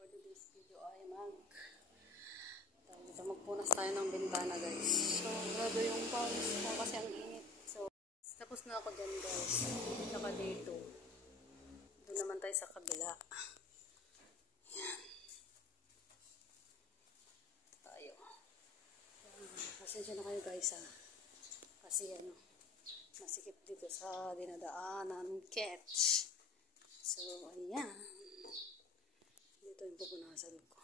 For today's video ay magpunas tayo ng bintana, guys. So, grabe yung pawis ko kasi ang init. So, tapos na ako dyan, guys. Saka dito. Doon naman tayo sa kabila. Yan. Tayo. Pasensya na kayo, guys, ha. Kasi, masikip dito sa dinadaanan. Catch. So, ayan. Dito yung pupunasan ko.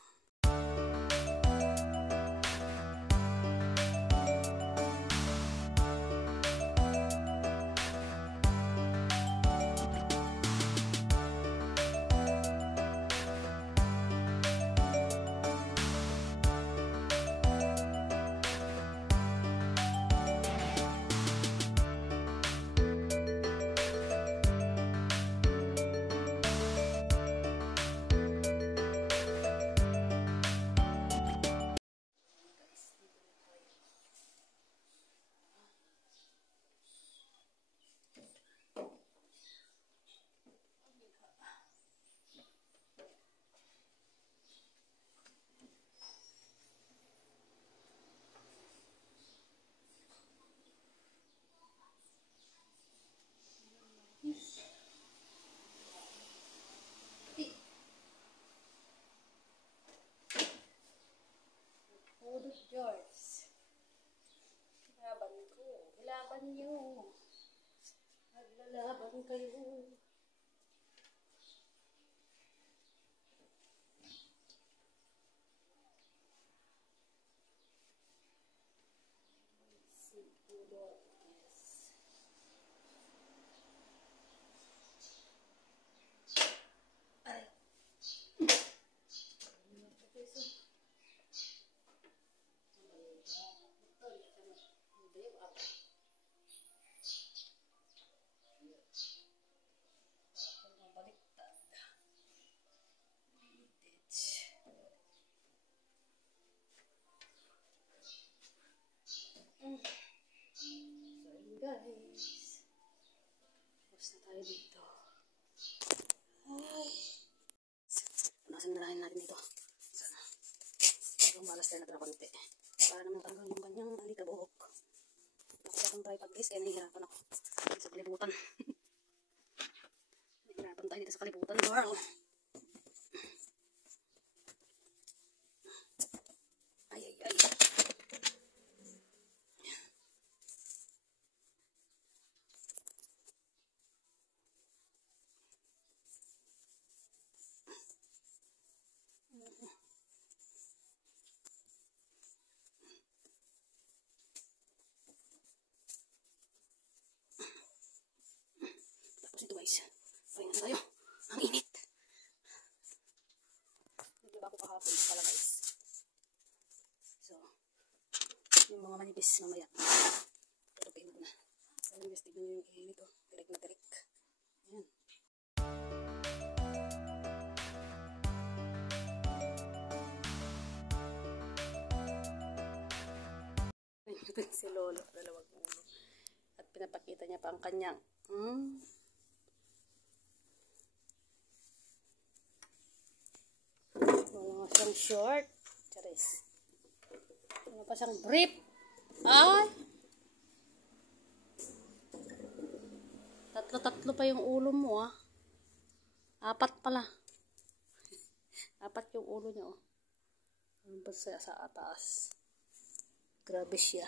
George, ilaban ko, ilaban nyo, naglalaban kayo. Guys, tapos na tayo dito. Ay, punasan na natin dito. Sana malas tayo na konti para naman tanggal yung kanyang alikabok. Nakuha akong tripod, guys, kaya nahihirapan ako sa kalibutan. Nahihirapan tayo dito sa kalibutan, world. Ay. Tapos ito, guys, pahinga na tayo. Ang init. Hindi ba ako kahapon pala, guys? So, yung mga manipis mamaya. Pero pinag na. So, investig nyo yung init, oh. Tirik na tirik. Ayan. Si Lolo, dalawang ulo. At pinapakita niya pa ang kanyang wala siyang short. Charis. Wala pa siyang brief. Ay! Tatlo pa yung ulo mo, ah. 4 pala. 4 yung ulo niya, oh. Ano ba sa ataas? Grabe siya.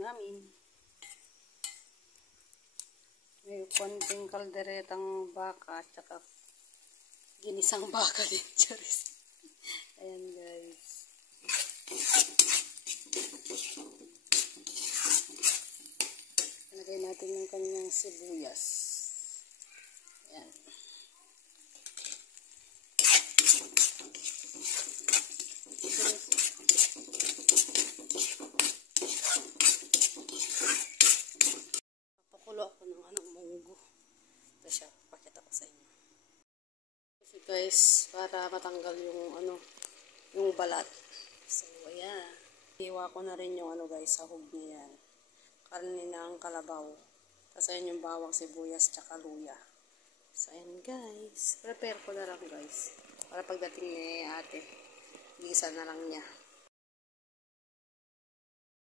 Namin may konting kalderetang baka at saka ginisang baka din. Charis. Ayan, guys. sibuyas. Ayan. Papakulo ako ng munggo. Ito siya, pakita ko sa inyo. Kasi guys, para matanggal yung yung balat. So, ayan. Hiwa ko na rin yung guys, sahog niya yan. Karne ng kalabaw. Tapos ayan yung bawang, sibuyas, tsaka luya. So, ayan guys. Prepare ko na lang guys. Para pagdating ni ate, gisa na lang niya.